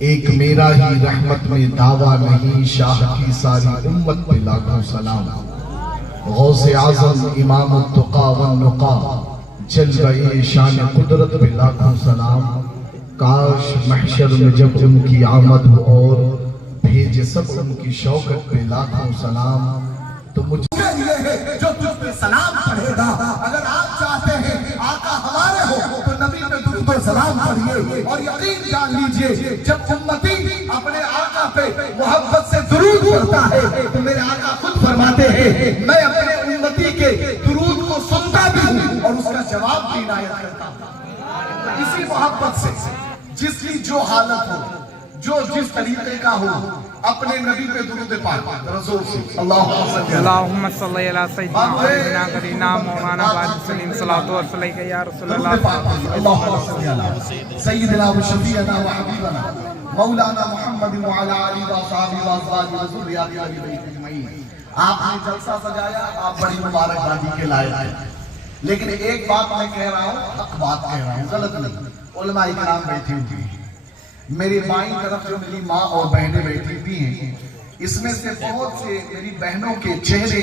ایک میرا ہی رحمت میں دعویٰ نہیں، شاہ کی ساری امت پہ لاکھوں سلام۔ غوث اعظم امام التقا والنقا، جلوہ شان قدرت پہ لاکھوں سلام۔ کاش محشر میں جب ان کی آمد ہو اور بھیجے سب ان کی شوکت پہ لاکھوں سلام۔ تو مجھے جو تجھ پہ سلام پڑھے گا، اگر آپ چاہتے ہیں آقا ہمارے ہو تو نبی پہ درود و سلام پڑھیے، اور یقین جان لیجئے جب امتی اپنے آقا پہ محبت سے درود پڑھتا ہے تو میرے آقا خود فرماتے ہیں میں اپنے امتی کے درود کو سنتا بھی ہوں اور اس کا جواب بھی عنایت کرتا ہوں۔ اسی محبت سے جس کی جو حالت ہو، جو جس طریقے کا ہو، اپنے نبی پہ درود پاک رسول سے اللہم صلی علی سیدنا حبیبنا قدینا مولانا بعد سلیم صلاۃ و سلام یا رسول اللہ۔ اللہم صلی علی سیدنا و شفیعنا و حبیبنا مولانا محمد وعلی آلہ وصحبہ وازواجہ وذریاتہ اہل بیت اجمعین۔ آپ نے جلسہ سجایا، آپ بڑی مبارکبادی کے لائق ہیں، لیکن ایک بات میں کہہ رہا ہوں، حق بات کہہ رہا ہوں، غلط نہیں۔ علماء کرام بیٹھے ہوئے ہیں، میری بائیں طرف جو میری ماں اور بہنیں بیٹھی ہوئی ہیں، اس میں سے بہت سے میری بہنوں کے چہرے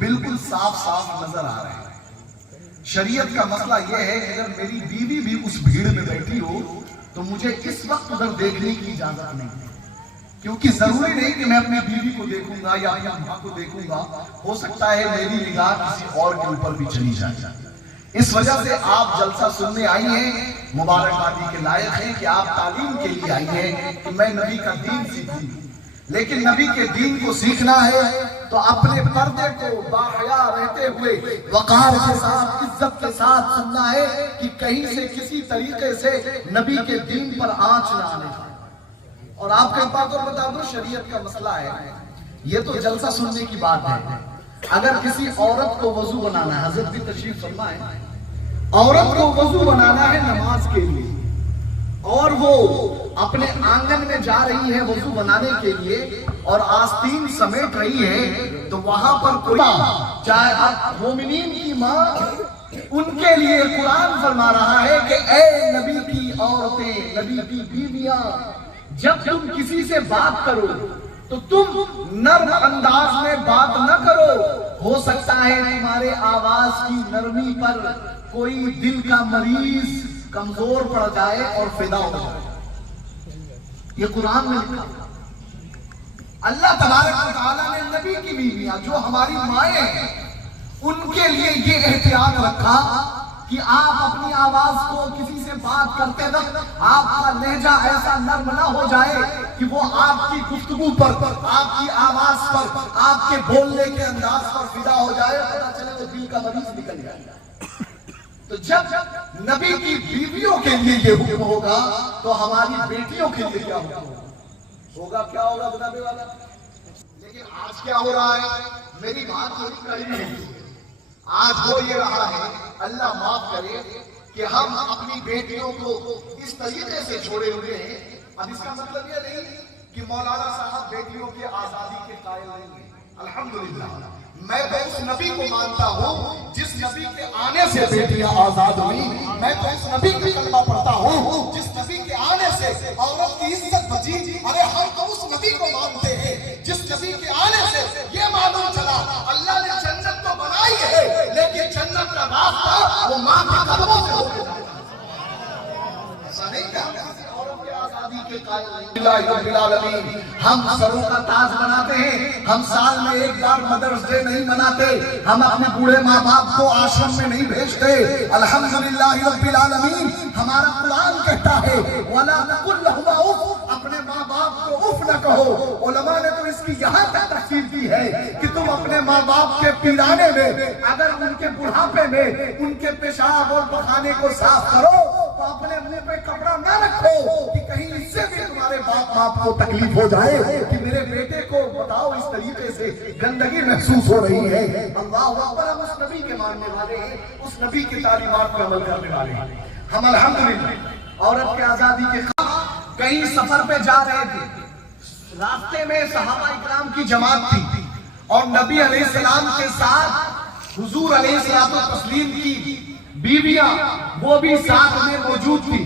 بالکل صاف صاف نظر آ رہے ہیں۔ شریعت کا مسئلہ یہ ہے کہ اگر میری بیوی بھی اس بھیڑ میں بیٹھی ہو تو مجھے اس وقت ادھر دیکھنے کی اجازت نہیں ہے، کیونکہ ضروری نہیں کہ میں اپنی بیوی کو دیکھوں گا یا اپنی ماں کو دیکھوں گا، ہو سکتا ہے میری نگاہ کسی اور کے اوپر بھی چلی جائے۔ اس وجہ سے آپ جلسہ سننے آئی ہیں، مبارکبادی کے لائق ہیں کہ آپ تعلیم کے لیے آئی ہیں کہ میں نبی کا دین سیکھوں، لیکن نبی کے دین کو سیکھنا ہے تو اپنے پردے کو باحیا رہتے ہوئے وقار کے ساتھ، عزت کے ساتھ سننا ہے کہ کہیں سے کسی طریقے سے نبی کے دین پر آنچ نہ آنے پائے۔ اور آپ کے پاس اور بتا دو شریعت کا مسئلہ ہے، یہ تو جلسہ سننے کی بات ہے۔ اگر کسی عورت کو وضو بنانا ہے، حضرت بھی تشریف فرما ہے، عورت کو وضو بنانا ہے نماز کے لیے، اور وہ اپنے آنگن میں جا رہی ہے وضو بنانے کے لیے اور آستین سمیٹ رہی ہے، تو وہاں پر کوئی چاہے مومنین کی ماں، ان کے لیے قرآن فرما رہا ہے کہ اے نبی کی عورتیں، نبی کی بیویاں، جب تم کسی سے بات کرو تو تم نرم انداز میں بات نہ کرو، ہو سکتا ہے تمہارے آواز کی نرمی پر کوئی دل کا مریض کمزور پڑ جائے اور فدا ہو جائے۔ یہ قرآن میں لکھا۔ اللہ تبارک و تعالیٰ نے نبی کی بیویاں جو ہماری مائیں ہیں ان کے لیے یہ احتیاط رکھا کہ آپ اپنی آواز کو کسی سے بات کرتے وقت آپ کا لہجہ ایسا نرم نہ ہو جائے کہ وہ آپ کی گفتگو پر، آپ کی آواز پر، آپ کے بولنے کے انداز پر فدا ہو جائے، پتہ چلے وہ دل کا مریض نکل جائے۔ تو جب نبی کی بیویوں کے لیے یہ حکم ہوگا تو ہماری بیٹیوں کے لیے کیا ہوگا؟ کیا ہوگا بتانے والا؟ لیکن آج کیا ہو رہا ہے؟ میری بات تھوڑی کڑوی ہے، آج ہو یہ رہا ہے، اللہ معاف کرے کہ ہم اپنی بیٹیوں کو اس طریقے سے چھوڑے ہوئے ہیں۔ اب اس کا مطلب یہ نہیں کہ مولانا صاحب بیٹیوں کی آزادی کے قائل نہیں ہیں، الحمدللہ میں تو اس نبی کو مانتا ہوں جس نبی کے آنے سے بیٹیاں آزاد ہوئی، میں تو اس نبی کا کلمہ پڑھتا ہوں جس نبی کے آنے سے عورت کی عزت بچی۔ ارے ہم تو اس نبی کو مانتے ہیں جس نبی کے آنے سے یہ معلوم چلا اللہ نے جنت تو بنائی ہے لیکن جنت کا راستہ وہ ماں کے قدموں سے ہو جائے۔ ایسا نہیں کہ ہم کسی عورت کے آزادی کے قائل نہیں۔ ہم سروں کا تاج بناتے ہیں، ہم سال میں ایک بار مدرس ڈے نہیں مناتے، ہم اپنے بوڑھے ماں باپ کو آشرم میں نہیں بھیجتے، الحمدللہ رب العالمین۔ ہمارا قرآن کہتا ہے وَلَا تَقُلْ لَهُمَا اُفٍّ، اپنے ماں باپ کو اف نہ کہو۔ علماء نے تو اس کی یہاں تک تفسیر کی ہے کہ تم اپنے ماں باپ کے پیرانے میں اگر ان کے بڑھاپے میں ان کے پیشاب اور پخانے کو صاف کرو تو اپنے منہ پہ کپڑا نہ رکھو کہ کہیں اس سے بھی تمہارے باپ کو تکلیف ہو جائے کہ میرے بیٹے کو بتاؤ اس طریقے سے گندگی محسوس ہو رہی ہے۔ اللہ اکبر، ہم اس نبی کے ماننے والے ہیں، اس نبی کی تعلیمات پر عمل کرنے والے ہیں۔ ہم الحمدللہ عورت کے آزادی کے کہیں سفر پہ جا رہے تھے، راستے میں صحابہ اکرام کی جماعت تھی اور نبی علیہ السلام کے ساتھ حضور علیہ السلام کی بیویاں وہ بھی ساتھ میں موجود تھی۔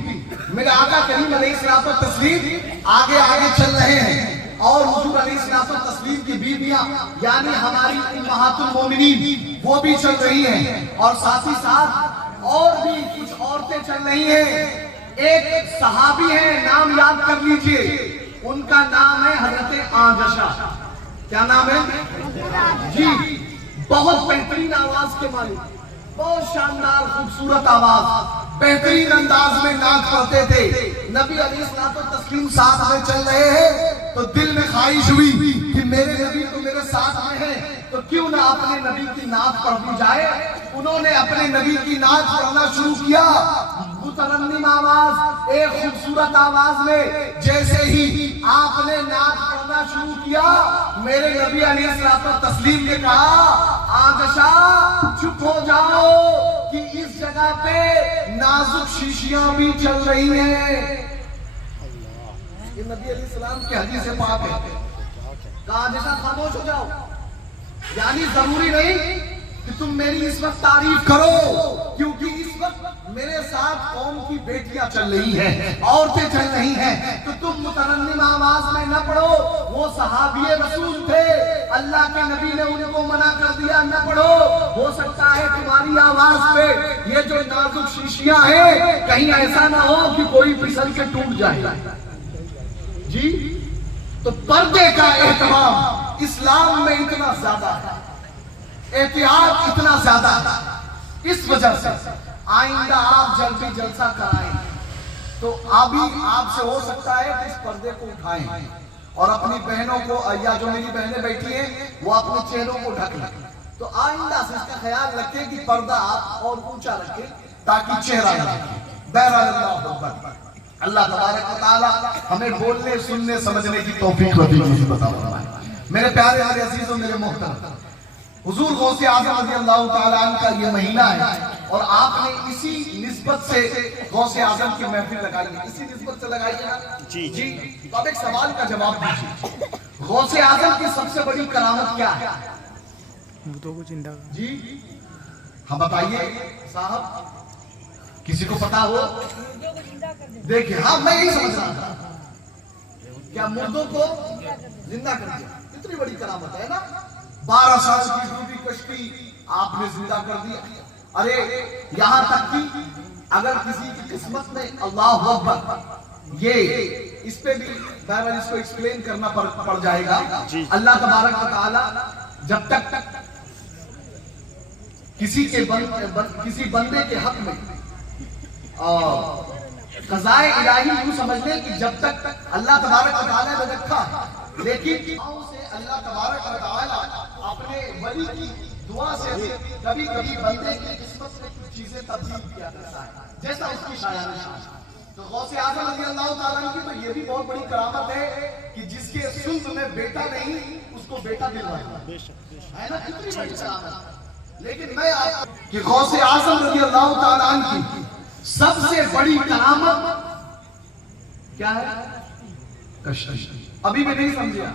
میرے آقا کریم علیہ الصلوۃ والتسلیم آگے آگے چل رہے ہیں اور حضور علیہ الصلوۃ والتسلیم کی بیویاں یعنی ہماری امہات المومنین وہ بھی چل رہی ہیں اور ساتھ ہی ساتھ اور بھی کچھ عورتیں چل رہی ہیں. ایک صحابی ہیں, نام یاد کر لیجئے, ان کا نام ہے حضرت عائشہ. کیا نام ہے جی؟ بہت بہترین آواز کے مالک, بہت شاندار خوبصورت آواز, بہترین انداز میں نعت پڑھتے تھے. نبی علیہ الصلوۃ والتسلیم ساتھ میں چل رہے ہیں تو دل میں خواہش ہوئی کہ میرے نبی تو میرے ساتھ میں ہیں تو کیوں نہ اپنے نبی کی نعت پڑھ دی جائے. انہوں نے اپنے نبی کی نعت پڑھنا شروع کیا, مترنم آواز, ایک خوبصورت آواز میں. جیسے ہی آپ نے نعت پڑھنا شروع کیا, میرے نبی علیہ الصلوۃ والتسلیم نے کہا عائشہ چپ ہو جاؤ کہ اس جگہ پہ نازک شیشیاں بھی چل رہی ہیں. یہ نبی علیہ السلام کی حدیث پاک ہے. کہا عائشہ خاموش ہو جاؤ, یعنی ضروری نہیں کہ تم میری اس وقت تعریف کرو کیونکہ اس وقت میرے ساتھ قوم کی بیٹیاں چل رہی ہیں, عورتیں چل رہی ہیں, تو تم مترنم آواز میں نہ پڑھو. وہ صحابی رسول تھے, اللہ کے نبی نے ان کو منع کر دیا نہ پڑھو. ہو سکتا ہے تمہاری آواز پہ یہ جو نازک شیشیاں ہیں کہیں ایسا نہ ہو کہ کوئی پھسل کے ٹوٹ جائے جی. تو پردے کا اہتمام اسلام میں اتنا زیادہ ہے, احتیاط اتنا زیادہ ہے. اس وجہ سے آئندہ آپ جب بھی جلسہ کرائیں تو ابھی آپ سے ہو سکتا ہے کہ اس پردے کو اٹھائیں اور اپنی بہنوں کو, یا جو میری بہنیں بیٹھی ہیں وہ اپنے چہروں کو ڈھک لیں. تو آئندہ سے اس کا خیال رکھیں کہ پردہ آپ اور اونچا رکھیں تاکہ چہرہ نہ دکھے. بہرحال اللہ اکبر. اللہ تبارک و تعالی ہمیں بولنے, سننے, سمجھنے کی توفیق عطا فرمائے. میرے پیارے میرے عزیزوں, میرے محترم, حضور غوث اعظم رضی اللہ تعالیٰ عنہ کا یہ مہینہ ہے اور آپ نے اسی نسبت سے غوث اعظم کی محفل لگائی ہے. اسی نسبت سے لگائی ہے نا جی. تو اب ایک سوال کا جواب دیجیے, غوث اعظم کی سب سے بڑی کرامت کیا ہے جی؟ ہاں بتائیے صاحب, کسی کو پتا ہو؟ دیکھیں, ہاں میں یہی سمجھ رہا تھا, کیا مردوں کو زندہ کر دیا, اتنی بڑی کرامت ہے نا. 12 سال کی ڈوبی کشتی آپ نے زندہ کر دیا. ارے یہاں تک کہ اگر کسی کی قسمت میں اللہ اکبر, یہ اس پہ بھی بہرحال اس کو ایکسپلین کرنا پڑ جائے گا. اللہ تبارک و تعالی جب تک کسی بندے کے حق میں قضائے الہی یوں سمجھ لیں کہ جب تک اللہ تبارک و تعالی نے رکھا, لیکن اللہ تبارک و تعالی اپنے ولی کی دعا سے کبھی کبھی بندے کی قسمت میں کچھ چیزیں تبدیل کیا کرتا ہے, جیسا اس کی شاعری. تو غوث اعظم رضی اللہ تعالیٰ عنہ کی تو یہ بھی بہت بڑی کرامت ہے کہ جس کے سلب میں بیٹا نہیں اس کو بیٹا مل رہا ہے نا, کتنی بڑی کرامت. لیکن میں آپ کہ غوث اعظم رضی اللہ تعالیٰ عنہ کی سب سے بڑی کرامت کیا ہے؟ کشتی. ابھی بھی نہیں سمجھا.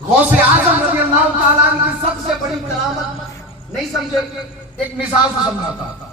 غوث اعظم رضی اللہ تعالیٰ عنہ کی سب سے بڑی کرامت نہیں سمجھے. ایک مثال سے سمجھاتا.